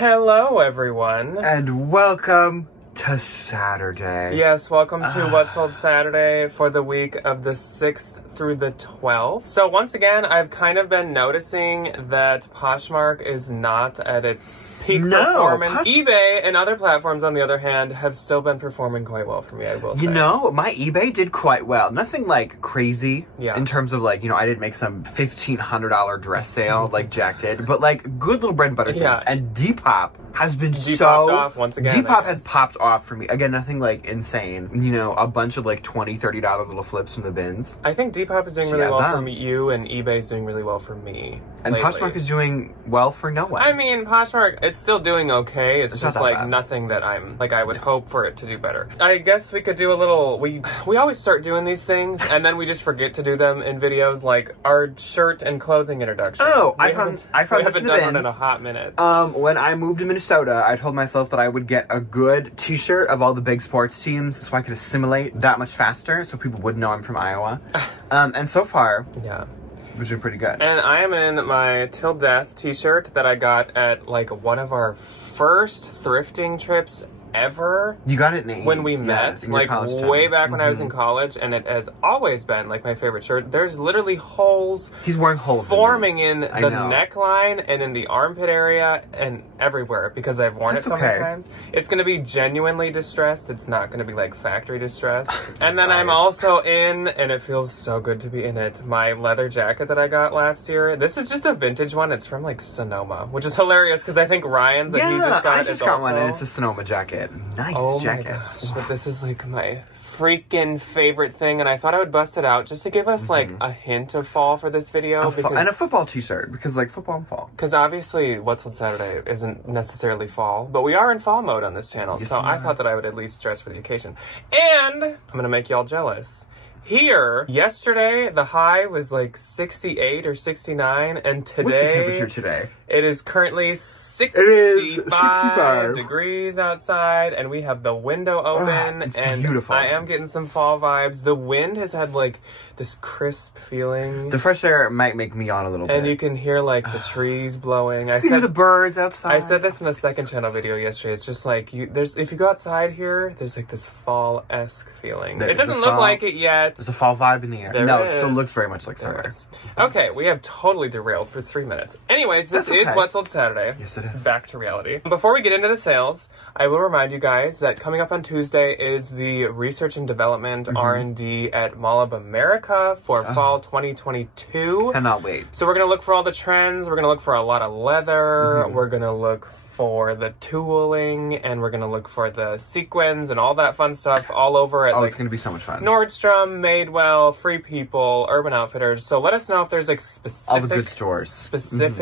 Hello, everyone. And welcome to Saturday. Yes, welcome to What's Sold Saturday for the week of the 6th through the 12th. So once again, I've kind of been noticing that Poshmark is not at its peak performance. eBay and other platforms, on the other hand, have still been performing quite well for me, I will say. You know, my eBay did quite well. Nothing like crazy in terms of like, you know, I didn't make some $1,500 dress sale like Jack did, but like good little bread and butter things. And Depop has been popped off once again. Depop has popped off for me. Again, nothing like insane. You know, a bunch of like $20, $30 little flips from the bins. I think Depop is doing really well for you, and eBay is doing really well for me. And lately. Poshmark is doing well for no one. I mean, Poshmark, it's still doing okay. It's just like nothing that I'm, like, I would hope for it to do better. I guess we could do a little, we always start doing these things, and then we just forget to do them in videos, like our shirt and clothing introduction. Oh, I haven't done one in a hot minute. When I moved to Minnesota, I told myself that I would get a good t-shirt of all the big sports teams so I could assimilate that much faster so people would know I'm from Iowa. And so far, it's been pretty good. And I am in my Till Death t-shirt that I got at like one of our first thrifting trips ever. You got it in Ames, when we met, like way back when I was in college, and it has always been like my favorite shirt. There's literally holes. He's wearing holes forming in the neckline and in the armpit area and everywhere because I've worn it so many times. It's gonna be genuinely distressed. It's not gonna be like factory distressed. And then I'm also in, and it feels so good to be in it, my leather jacket that I got last year. This is just a vintage one. It's from like Sonoma, which is hilarious because I think Ryan's that he just got I just got one, and it's a Sonoma jacket. Nice jacket. My gosh, but this is like my freaking favorite thing, and I thought I would bust it out just to give us like a hint of fall for this video. And a football t-shirt, because like football and fall. Because obviously What's on Saturday isn't necessarily fall, but we are in fall mode on this channel, so I thought that I would at least dress for the occasion. And I'm gonna make y'all jealous. Here, yesterday, the high was like 68 or 69, and today... What's the temperature today? It is currently 65 degrees outside, and we have the window open, and beautiful. I am getting some fall vibes. The wind has had like this crisp feeling. The fresh air might make me yawn a little bit. And you can hear like the trees blowing. I said the birds outside. I said this in the second channel video yesterday. It's just like, if you go outside here, there's like this fall-esque feeling. It doesn't look like it yet. There's a fall vibe in the air. It still looks very much like summer. Okay, we have totally derailed for 3 minutes. Anyways, this is What's Sold Saturday. Yes, it is. Back to reality. Before we get into the sales, I will remind you guys that coming up on Tuesday is the Research and Development R&D at Mall of America for fall 2022. Cannot wait. So we're going to look for all the trends. We're going to look for a lot of leather. We're going to look for the tooling, and we're gonna look for the sequins and all that fun stuff all over at it's gonna be so much fun. Nordstrom, Madewell, Free People, Urban Outfitters. So let us know if there's like specific all the good stores,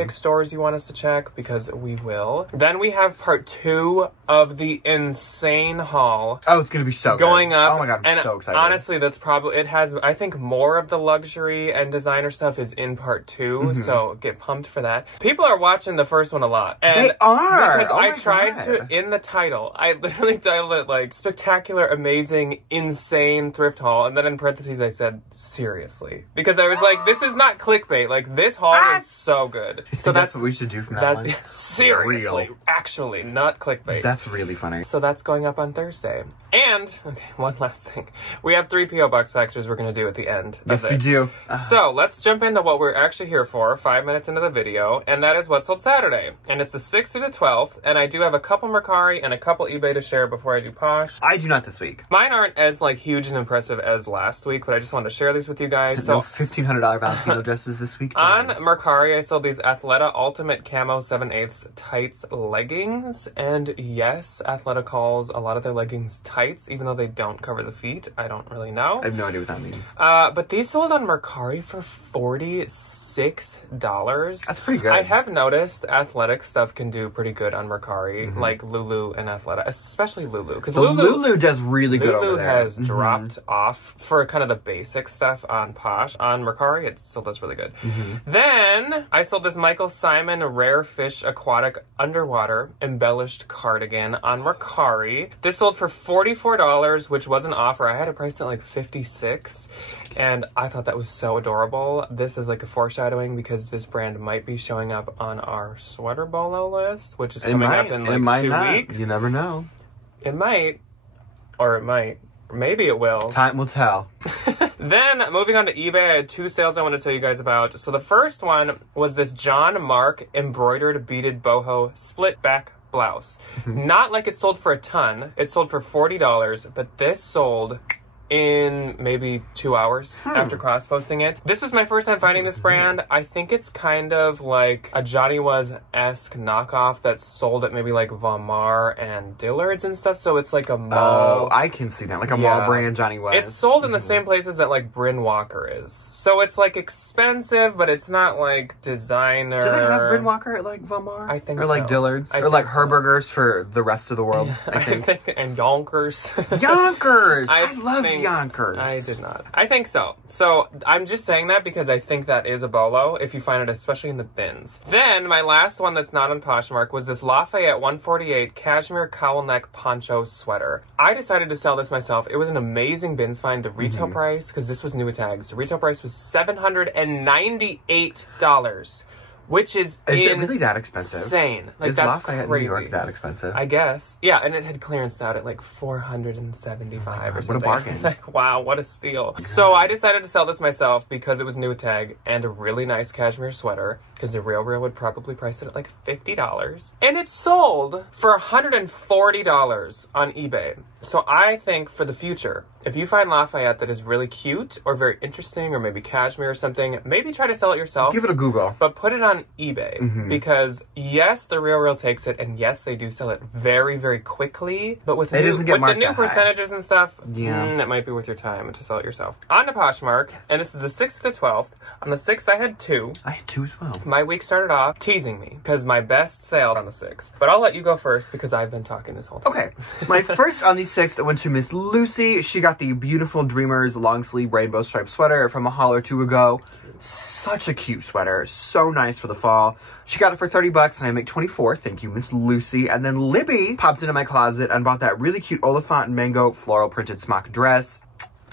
stores you want us to check, because we will. Then we have part 2 of the insane haul. Oh, it's gonna be so going up. Oh my god, I'm so excited. Honestly, that's probably, it has, I think more of the luxury and designer stuff is in part 2, so get pumped for that. People are watching the first one a lot. And they are! Because I tried to, in the title, I literally titled it like, spectacular, amazing, insane thrift haul, and then in parentheses I said, seriously. Because I was like, this is not clickbait, like, this haul is so good. So that's what we should do from now on. Seriously, actually, not clickbait. That's really funny. So that's going up on Thursday. And, okay, one last thing. We have 3 P.O. Box packages we're going to do at the end. Yes, we do. So, let's jump into what we're actually here for, 5 minutes into the video, and that is What's Sold Saturday. And it's the 6th through the 12th, and I do have a couple Mercari and a couple eBay to share before I do Posh. I do not this week. Mine aren't as, like, huge and impressive as last week, but I just wanted to share these with you guys. No $1,500 Valentino dresses this week. On Mercari, I sold these Athleta Ultimate Camo 7/8 tights leggings, and yes, Athleta calls a lot of their leggings tights, even though they don't cover the feet. I don't really know. I have no idea what that means. But these sold on Mercari for $46. That's pretty good. I have noticed athletic stuff can do pretty good on Mercari, like Lulu and Athleta, especially Lulu. Because Lulu does really good over there. Lulu has dropped off for kind of the basic stuff on Posh. On Mercari, it still does really good. Then, I sold this Michael Simon Rare Fish Aquatic Underwater Embellished Cardigan on Mercari. This sold for $44, which was an offer. I had it priced at like $56, and I thought that was so adorable. This is like a foreshadowing because this brand might be showing up on our sweater bolo list, which which is coming up in like 2 weeks. You never know. It might, or it might. Maybe it will. Time will tell. Then, moving on to eBay, I had 2 sales I want to tell you guys about. So the first one was this John Mark embroidered beaded boho split back blouse. Not like it sold for a ton. It sold for $40, but this sold in maybe 2 hours after cross-posting it. This was my first time finding this brand. I think it's kind of like a Johnny Was-esque knockoff that's sold at maybe like Valmar and Dillard's and stuff, so it's like a mall. Oh, I can see that. Like a mall brand Johnny Was. It's sold in the same places that like Bryn Walker is. So it's like expensive, but it's not like designer. Do they have Bryn Walker at like Valmar? I think so. Or like Dillard's? Or like Herberger's for the rest of the world, I think. And Yonkers. Yonkers! I love Yonkers. I did not. I think so. So I'm just saying that because I think that is a bolo if you find it, especially in the bins. Then my last one that's not on Poshmark was this Lafayette 148 cashmere cowl neck poncho sweater. I decided to sell this myself. It was an amazing bins find. The retail price, because this was new tags, the retail price was $798. Which is it really that expensive? Insane. Like, is that's Lafayette, crazy. New York that expensive? I guess. Yeah, and it had clearanced out at like $475 or something. What a bargain. It's like, wow, what a steal. So I decided to sell this myself because it was new tag and a really nice cashmere sweater, because the Real would probably price it at like $50. And it sold for $140 on eBay. So I think for the future, if you find Lafayette that is really cute or very interesting or maybe cashmere or something, maybe try to sell it yourself. Give it a Google. But put it on eBay because yes, the Real takes it, and yes, they do sell it very, very quickly. But with the new percentages and stuff, that might be worth your time to sell it yourself. On to Poshmark, and this is the 6th to the 12th. On the 6th, I had 2. I had 2 as well. My week started off teasing me because my best sale on the 6th. But I'll let you go first because I've been talking this whole time. Okay. My first on the 6th went to Miss Lucy. She got the beautiful Dreamers long sleeve rainbow striped sweater from a haul or two ago. Such a cute sweater. So nice for the fall. She got it for $30 and I make 24. Thank you, Miss Lucy. And then Libby popped into my closet and bought that really cute Oliphant Mango floral printed smock dress.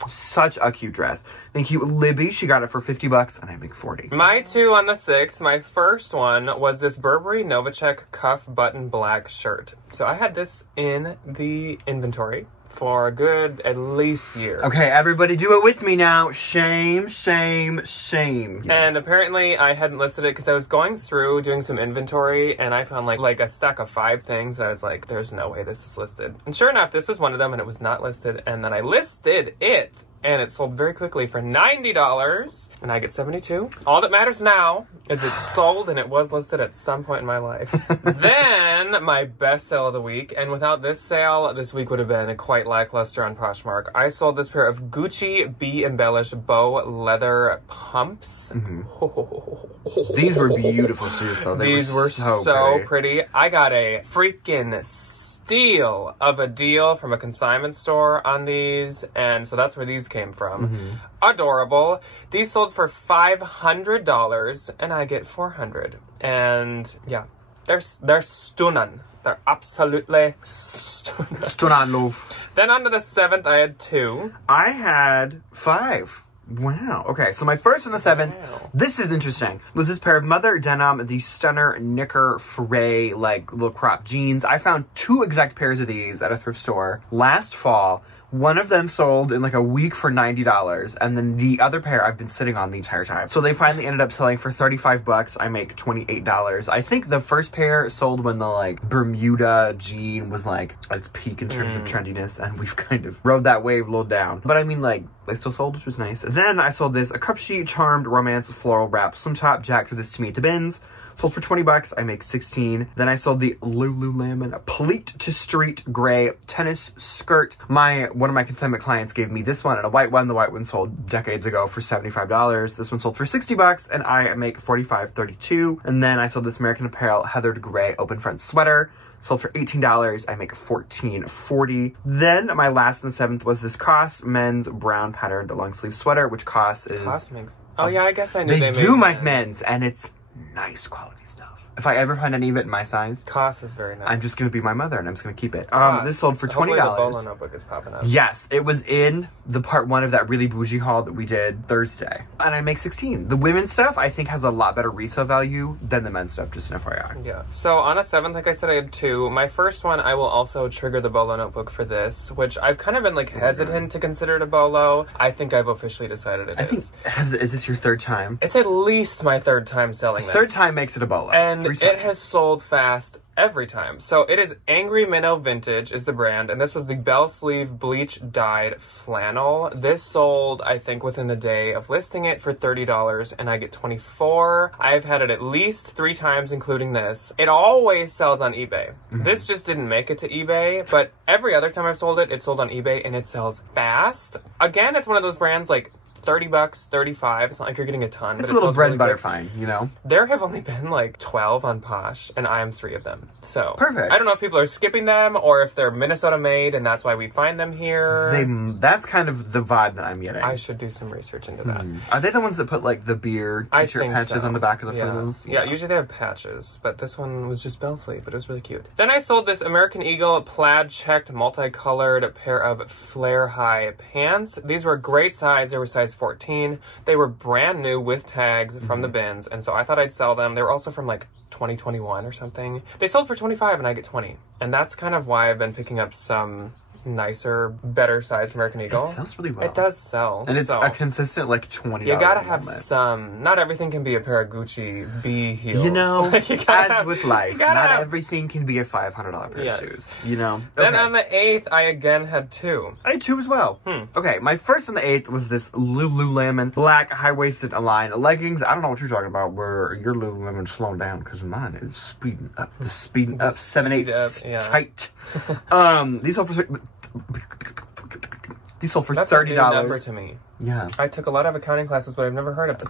Such a cute dress. Thank you, Libby. She got it for $50 and I make 40. My 2 on the 6th, my first one was this Burberry Novacek cuff button black shirt. So I had this in the inventory for a good, at least, year. Okay, everybody do it with me now. Shame, shame, shame. And apparently I hadn't listed it because I was going through doing some inventory and I found like a stack of 5 things and I was like, there's no way this is listed. And sure enough, this was one of them and it was not listed. And then I listed it and it sold very quickly for $90 and I get 72. All that matters now is it's sold and it was listed at some point in my life. Then my best sale of the week, and without this sale, this week would have been quite lackluster on Poshmark. I sold this pair of Gucci Bee Embellished Bow Leather Pumps. These were beautiful shoes, though. These were so pretty. I got a freaking steal of a deal from a consignment store on these, and so that's where these came from. Adorable. These sold for $500 and I get $400. And yeah, they're stunning. They're absolutely stunning. Stunning, love. Then on to the 7th, I had 2. I had 5. Wow. Okay, so my first on the 7th, this is interesting, was this pair of Mother Denim, the Stunner Knicker Foray, like, little crop jeans. I found 2 exact pairs of these at a thrift store last fall. One of them sold in like a week for $90, and then the other pair I've been sitting on the entire time. So they finally ended up selling for $35. I make $28. I think the first pair sold when the like Bermuda jean was like at its peak in terms of trendiness, and we've kind of rode that wave a little down. But I mean, like, they still sold, which was nice. Then I sold this, a Cup Sheet Charmed Romance Floral Wrap Swim Top. Jack threw this to me at the bins. Sold for $20, I make 16. Then I sold the Lululemon Pleat to Street Gray tennis skirt. One of my consignment clients gave me this one and a white one. The white one sold decades ago for $75. This one sold for $60 and I make $45.32. And then I sold this American Apparel Heathered Gray open front sweater. Sold for $18, I make $14.40. Then my last on the 7th was this COS men's brown patterned long sleeve sweater, which COS is... COS makes... Oh yeah, I guess I knew they do make men's, and it's nice quality stuff. If I ever find any of it in my size, Cost is very nice. I'm just going to be my mother and I'm just going to keep it. This sold for $20. Hopefully the Bolo notebook is popping up. Yes, it was in the part 1 of that really bougie haul that we did Thursday. And I make 16. The women's stuff, I think, has a lot better resale value than the men's stuff, just an FYI. Yeah. So on a 7th, like I said, I had 2. My first one, I will also trigger the Bolo notebook for this, which I've kind of been like hesitant to consider it a Bolo. I think I've officially decided it is. Is this your 3rd time? It's at least my 3rd time selling this. 3rd time makes it a Bolo. And it has sold fast every time. So it is Angry Minnow Vintage is the brand, and this was the bell sleeve bleach dyed flannel. This sold, I think, within a day of listing it for $30, and I get 24. I've had it at least 3 times, including this. It always sells on eBay. This just didn't make it to eBay, but every other time I've sold it, it sold on eBay, and it sells fast. Again, it's one of those brands like $30, 35. It's not like you're getting a ton. It's but a little bread and butter good. fine, you know? There have only been like 12 on Posh, and I am 3 of them. So perfect. I don't know if people are skipping them or if they're Minnesota made, and that's why we find them here. That's kind of the vibe that I'm getting. I should do some research into that. Are they the ones that put like the beer t-shirt patches on the back of the flannels? Yeah, usually they have patches, but this one was just bell sleeve, but it was really cute. Then I sold this American Eagle plaid checked multicolored pair of flare high pants. These were a great size. They were size 14. They were brand new with tags from the bins, and so I thought I'd sell them. They were also from like 2021 or something. They sold for 25 and I get 20. And that's kind of why I've been picking up some nicer, better sized American Eagle. It sells really well. It does sell. And it's a consistent like $20. You gotta have some. Not everything can be a pair of Gucci B heels. You know, as with life, not have... everything can be a $500 pair of shoes. You know? Then on the 8th, I again had 2. I had 2 as well. Okay, my first on the 8th was this Lululemon black high-waisted Align leggings. I don't know what you're talking about where your Lululemon's slowing down because mine is speeding up. The speeding up 7/8 tight. These sold for That's $30. A new number to me. Yeah. I took a lot of accounting classes, but I've never heard of it.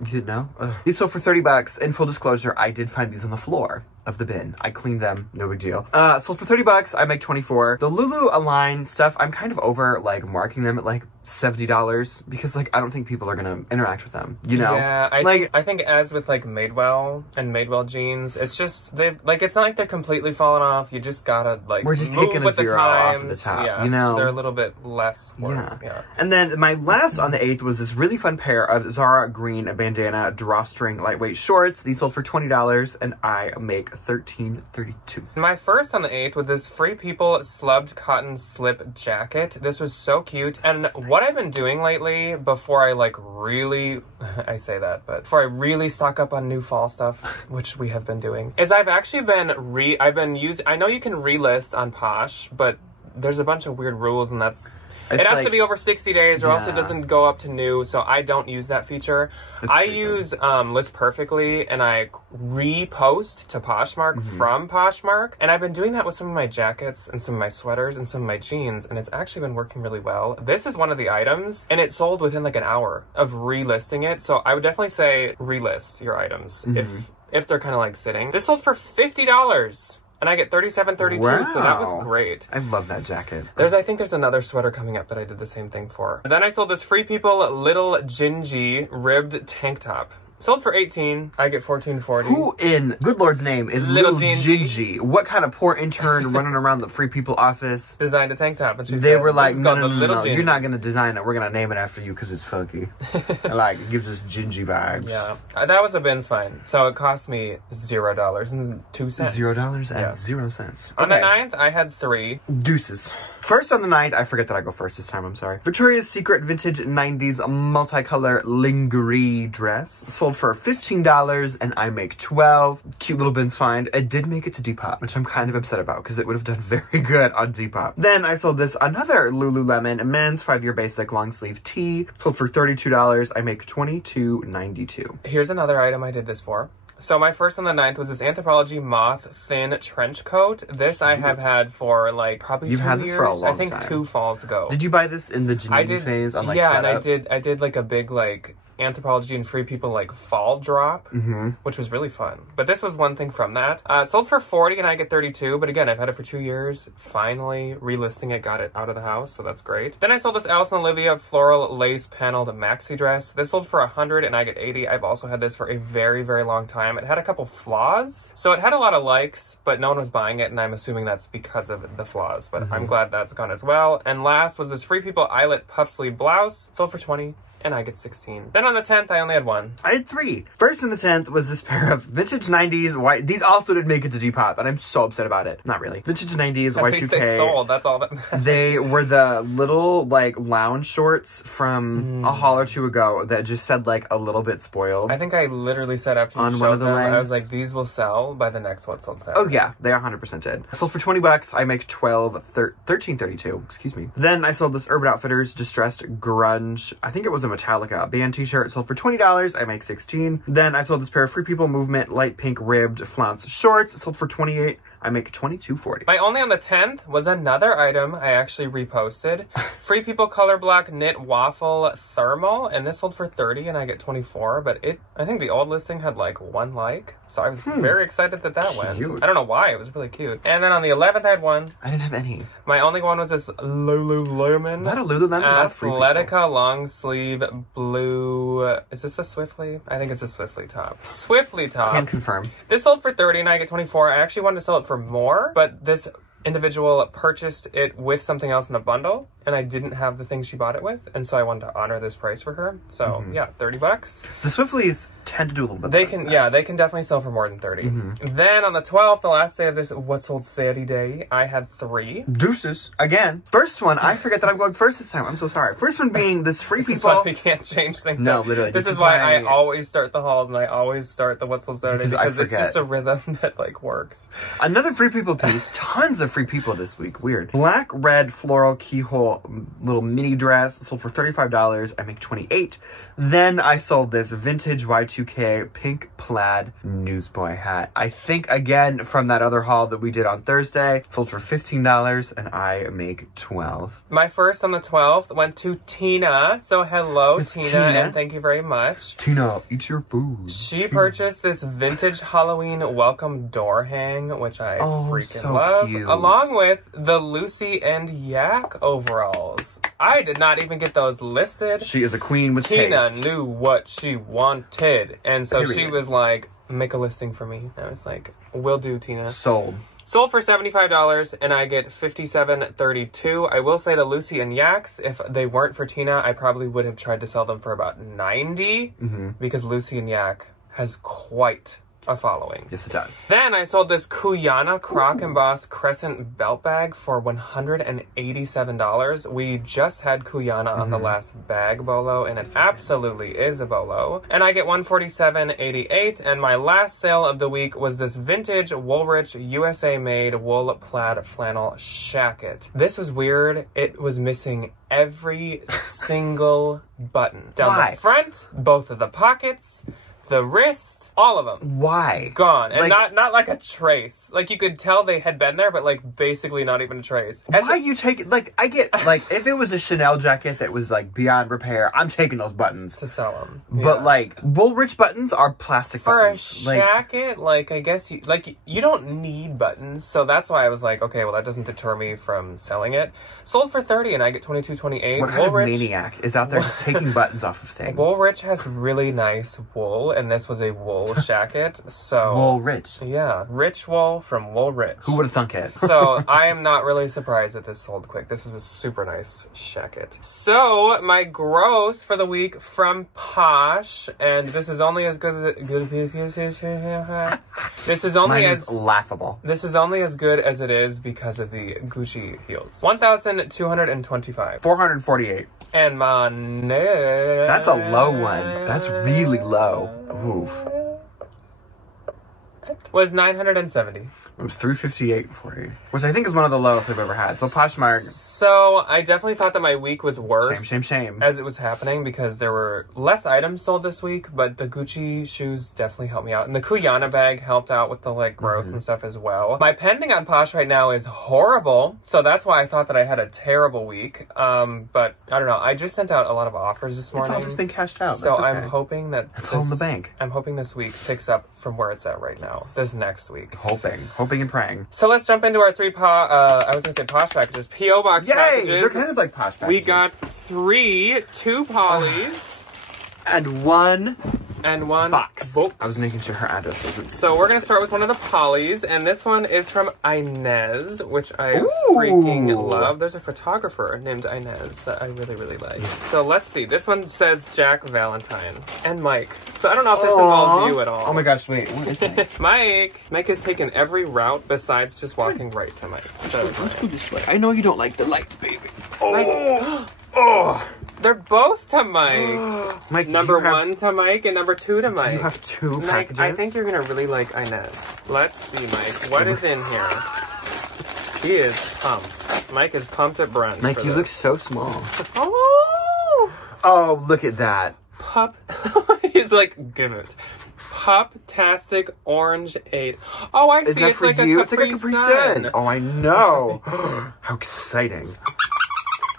You didn't know? These sold for $30. In full disclosure, I did find these on the floor of the bin. I cleaned them, no big deal. Sold for $30, I make 24. The Lulu Align stuff, I'm kind of over like marking them at like $70 because like I don't think people are gonna interact with them, you know? Yeah, I think as with like Madewell and Madewell jeans, it's just they've like it's not like they're completely falling off. You just gotta like we're just move taking with a zero the times. off the top, yeah, you know? They're a little bit less worth. Yeah. And then my last on the 8th was this really fun pair of Zara green bandana drawstring lightweight shorts. These sold for $20 and I make $13.32. My first on the 8th was this Free People slubbed cotton slip jacket. This was so cute. And what I've been doing lately before I like really, I say that, but before I really stock up on new fall stuff, which we have been doing, is I've actually been I know you can relist on Posh, but there's a bunch of weird rules and it has to be over 60 days or else it doesn't go up to new, so I don't use that feature. I use List Perfectly and I repost to Poshmark from Poshmark, and I've been doing that with some of my jackets and some of my sweaters and some of my jeans, and it's actually been working really well. This is one of the items, and it sold within like an hour of relisting it, so I would definitely say relist your items if they're kind of like sitting. This sold for $50. And I get $37.32, so that was great. I love that jacket. I think there's another sweater coming up that I did the same thing for. Then I sold this Free People Little Gingy ribbed tank top. Sold for $18. I get $14.40. Who in good Lord's name is Little Gingy? What kind of poor intern running around the Free People office designed a tank top? And they were like, no, you're not going to design it. We're going to name it after you because it's funky. And like, it gives us gingy vibes. Yeah. That was a bin's fine. So it cost me $0.02. $0.02. On the 9th, I had 3. Deuces. First on the 9th, I forget that I go first this time, I'm sorry. Victoria's Secret Vintage 90s multicolor lingerie dress. Sold for $15 and I make 12. Cute little bin's find. It did make it to Depop, which I'm kind of upset about because it would have done very good on Depop. Then I sold this another Lululemon men's 5-year basic long sleeve tee. Sold for $32. I make $22.92. Here's another item I did this for. So my first on the 9th was this Anthropologie moth thin trench coat. This I have had for like probably 2 years. You've had this for a long time. I think 2 falls ago. Did you buy this in the Janine phase on like and I did like a big like Anthropology and Free People like fall drop, which was really fun. But this was one thing from that. Sold for $40 and I get $32, but again, I've had it for 2 years. Finally relisting it, got it out of the house, so that's great. Then I sold this Alice and Olivia floral lace paneled maxi dress. This sold for $100 and I get $80. I've also had this for a very, very long time. It had a couple flaws, so it had a lot of likes, but no one was buying it, and I'm assuming that's because of the flaws, but I'm glad that's gone as well. And last was this Free People eyelet puff sleeve blouse, sold for $20. And I get 16. Then on the 10th, I only had one. I had 3. First on the 10th was this pair of vintage 90s white. These also didn't make it to Depop, and I'm so upset about it. Not really. Vintage 90s Y2K. At least they sold. That's all that matters. They were the little, like, lounge shorts from a haul or two ago that just said, like, a little bit spoiled. I think I literally said after you showed them, I was like, these will sell by the next What Sold Saturday. Oh, yeah. They 100% did. I sold for $20. I make $13.32. Excuse me. Then I sold this Urban Outfitters distressed grunge. I think it was a Metallica band t-shirt. Sold for $20. I make $16. Then I sold this pair of Free People Movement light pink ribbed flounce shorts. Sold for $28. I make $22.40. My only on the 10th was another item I actually reposted. Free People Color Black Knit Waffle Thermal, and this sold for $30 and I get $24, but I think the old listing had like 1 like, so I was very excited that went. I don't know why, it was really cute. And then on the 11th I had one. I didn't have any. My only one was this Lululemon. Not a Lululemon, Athletica long sleeve blue. Is this a Swiftly? I think it's a Swiftly top. Swiftly top. Can confirm. This sold for $30 and I get $24. I actually wanted to sell it for more, but this individual purchased it with something else in a bundle, and I didn't have the thing she bought it with, and so I wanted to honor this price for her. So yeah, $30. The Swiftlys tend to do a little bit they can definitely sell for more than $30. Then on the 12th, the last day of this What Sold Saturday, I had 3 deuces again. First one, I forget that I'm going first this time. I'm so sorry. First one being this Free People. This is why we can't change things. No, literally. This is why I always start the hauls and I always start the What Sold Saturday because it's just a rhythm that like works. Another Free People piece. Tons of Free People this week. Weird. Black red floral keyhole little mini dress sold for $35. I make $28. Then I sold this vintage Y2K pink plaid newsboy hat. I think, again, from that other haul that we did on Thursday, sold for $15 and I make $12. My first on the 12th went to Tina. So hello, Tina, and thank you very much. Tina, eat your food. She purchased this vintage Halloween welcome door hang, which I freaking love, cute. Along with the Lucy and Yak overalls. I did not even get those listed. She is a queen with Tina knew what she wanted, and so she was like, make a listing for me. And I was like, will do, Tina. Sold for $75 and I get $57.32. I will say the Lucy and Yaks, if they weren't for Tina, I probably would have tried to sell them for about $90 because Lucy and Yak has quite a following. Yes, it does. Then I sold this Kuyana Croc Emboss Crescent belt bag for $187. We just had Kuyana on the last bag bolo, and it absolutely is a bolo. And I get $147.88. And my last sale of the week was this vintage Woolrich USA made wool plaid flannel shacket. This was weird. It was missing every single button. Down the front, both of the pockets, the wrist, all of them. Why? Gone. And like, not like a trace. Like, you could tell they had been there, but, like, basically not even a trace. Why you take it? Like, I get, like, if it was a Chanel jacket that was, like, beyond repair, I'm taking those buttons. To sell them. But, like, Woolrich buttons are plastic buttons. For a jacket, like, I guess, you don't need buttons, so that's why I was like, okay, well, that doesn't deter me from selling it. Sold for $30, and I get $22.28. What kind of maniac is out there just taking buttons off of things? Woolrich has really nice wool, and this was a wool jacket, so... Woolrich. Yeah, rich wool from Woolrich. Who would have thunk it? So, I am not really surprised that this sold quick. This was a super nice jacket. So, my gross for the week from Posh, and this is only as good as this is only Mine is laughable. This is only as good as it is because of the Gucci heels. 1,225. 448. And my That's a low one. That's really low. Oof. was $970. It was $358.40, which I think is one of the lowest I've ever had. So Poshmark. So I definitely thought that my week was worse. Shame. As it was happening, because there were less items sold this week, but the Gucci shoes definitely helped me out. And the Kuyana bag helped out with the like gross and stuff as well. My pending on Posh right now is horrible. So that's why I thought that I had a terrible week. But I don't know. I just sent out a lot of offers this morning. It's all just been cashed out. So I'm hoping that it's all in the bank. I'm hoping this week picks up from where it's at right now. This next week. Hoping and praying. So let's jump into our three I was gonna say Posh packages. P.O. Box packages. They're kind of like Posh packages. We got 2 polys. And one box. I was making sure her address wasn't. So we're gonna start with one of the polys, and this one is from Inez, which I freaking love. There's a photographer named Inez that I really, really like. So let's see. This one says Jack Valentine and Mike. So I don't know if this involves you at all. Oh my gosh, wait. What is Mike? Mike has taken every route besides just walking right to Mike. So, let's go this way. I know you don't like the lights, baby. They're both to Mike. Mike, number 1 to Mike and number 2 to Mike. You have 2 packages? I think you're gonna really like Inez. Let's see, Mike. What is in here? He is pumped. Mike is pumped at brunch. Mike, you look so small. Oh, look at that. Pup. He's like, give it. Pup-tastic Orange 8. Oh, I see. Is that it's for like you? a It's like a Capri Sun. Oh, I know. How exciting.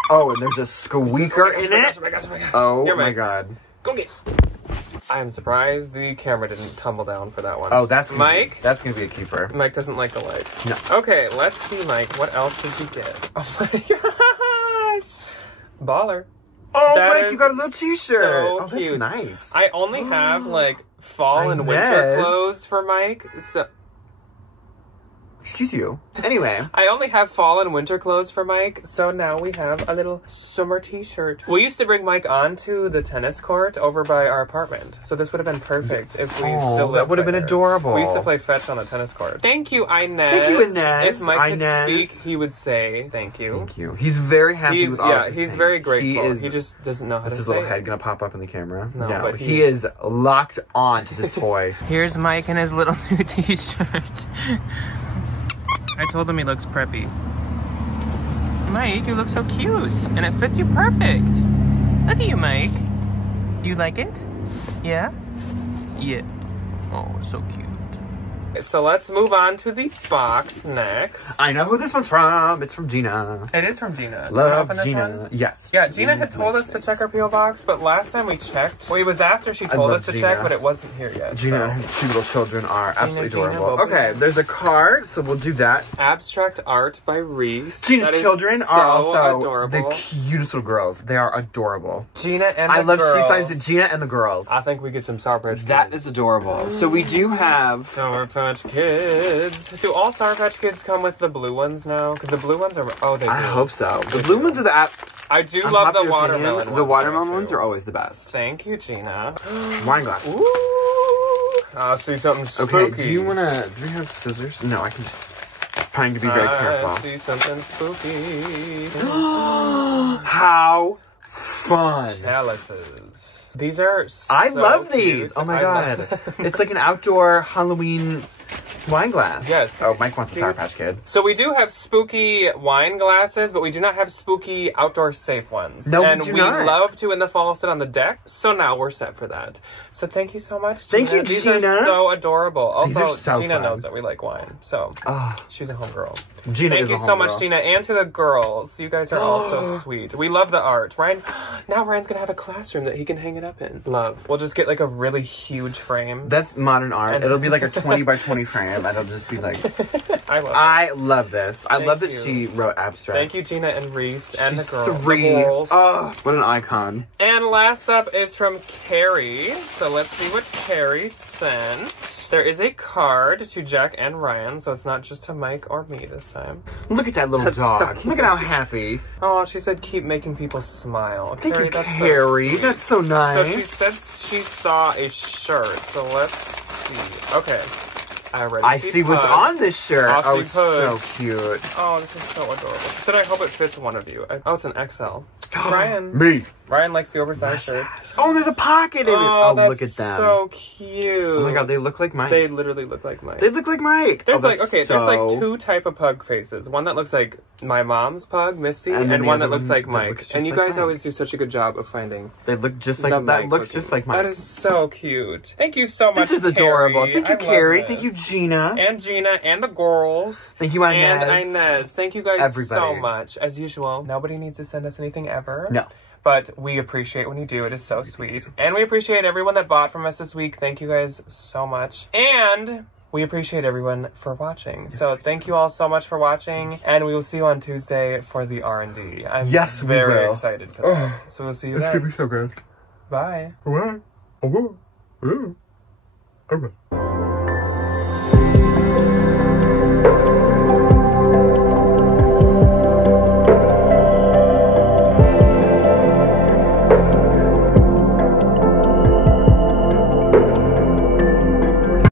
Oh, and there's a squeaker in it. Oh my god. Go get it. I am surprised the camera didn't tumble down for that one. Oh, that's gonna Mike. That's gonna be a keeper. Mike doesn't like the lights. No. Okay, let's see, Mike. What else did you get? Oh my gosh. Baller. Oh, that Mike, you got a little t-shirt. So oh, cute. That's nice. I only have like fall and winter clothes for Mike. So excuse you. Anyway. I only have fall and winter clothes for Mike, so now we have a little summer t-shirt. We used to bring Mike onto the tennis court over by our apartment, so this would have been perfect if we still lived that would have been there. adorable. We used to play fetch on the tennis court. Thank you, Inez. Thank you, Inez. If Mike could speak, he would say thank you. Thank you. He's very happy with all of his he's things. very grateful. He just doesn't know how to say it. Is his little head gonna pop up in the camera? No, but he is locked on to this toy. Here's Mike in his little new t-shirt. I told him he looks preppy. Mike, you look so cute, and it fits you perfect. Look at you, Mike. You like it? Yeah? Yeah. Oh, so cute. So let's move on to the box next. I know who this one's from. It's from Gina. It is from Gina. Love Gina. Yes. Yeah, Gina had told us to check our P.O. box, but last time we checked, well, it was after she told us to check, but it wasn't here yet. Gina and her 2 little children are absolutely adorable. Okay, there's a card, so we'll do that. Abstract art by Reese. Gina's children are also adorable. The cutest little girls. They are adorable. Gina and I the love girls. she signs it Gina and the girls. I think we get some Sour Patch Kids. That is adorable. So we do have Sour Patch Kids. Do all Sour Patch Kids come with the blue ones now? Because the blue ones are... Oh, they do. I hope so. The bllu ones are the... I do love the watermelon ones. The watermelon ones are always the best. Thank you, Gina. Wine glasses. Ooh. I see something spooky. Okay, do we have scissors? No, I can just... Trying to be very careful. I see something spooky. How fun. Chalices. These are so I love these. Cute. Oh my god. It's like an outdoor Halloween wine glass. Yes. Oh, Mike wants a Sour Patch Kid. So we do have spooky wine glasses, but we do not have spooky outdoor safe ones. No, and we do not. love to in the fall sit on the deck. So now we're set for that. So thank you so much, Gina. Thank you, These Gina. are so adorable. Also, so Gina fun. knows that we like wine, so she's a homegirl. Gina Thank is you a so homegirl. much, Gina, and to the girls. You guys are all so sweet. We love the art. Ryan, now Ryan's gonna have a classroom that he can hang it up in. Love. We'll just get like a really huge frame. That's modern art. It'll be like a 20 by 20 frame, and it'll just be like... I love this. I love that you. she wrote abstract. Thank you, Gina and Reese, and She's the girls. 3. The girls. Oh, what an icon. And last up is from Carrie. So let's see what Carrie sent. There is a card to Jack and Ryan, so it's not just to Mike or me this time. Look at that little dog. So Look at how happy. Oh, she said keep making people smile. Thank you, that's Carrie. So That's so nice. So she said she saw a shirt, so let's see. Okay. I see what's on this shirt. Oh, it's so cute. Oh, this is so adorable. So I hope it fits one of you. Oh, it's an XL. Ryan. Me. Ryan likes the oversized shirts. Oh, there's a pocket in it. Oh, look at them. So cute. Oh my god, they look like Mike. They literally look like Mike. They look like Mike. There's there's like two type of pug faces. One that looks like my mom's pug, Misty, and one that looks like Mike. And you guys always do such a good job of finding. They look just like that. Looks just like Mike. That is so cute. Thank you so much. This is adorable. Thank you, Carrie. Thank you, Gina. And Gina and the girls. Thank you, Inez. And Inez. Thank you guys so much. As usual, nobody needs to send us anything ever. No. But we appreciate when you do. It is so sweet. And we appreciate everyone that bought from us this week. Thank you guys so much. And we appreciate everyone for watching. So thank you all so much for watching. And we will see you on Tuesday for the R&D. I'm very excited for that. So we'll see you then. It's going to be so good. Bye. Bye.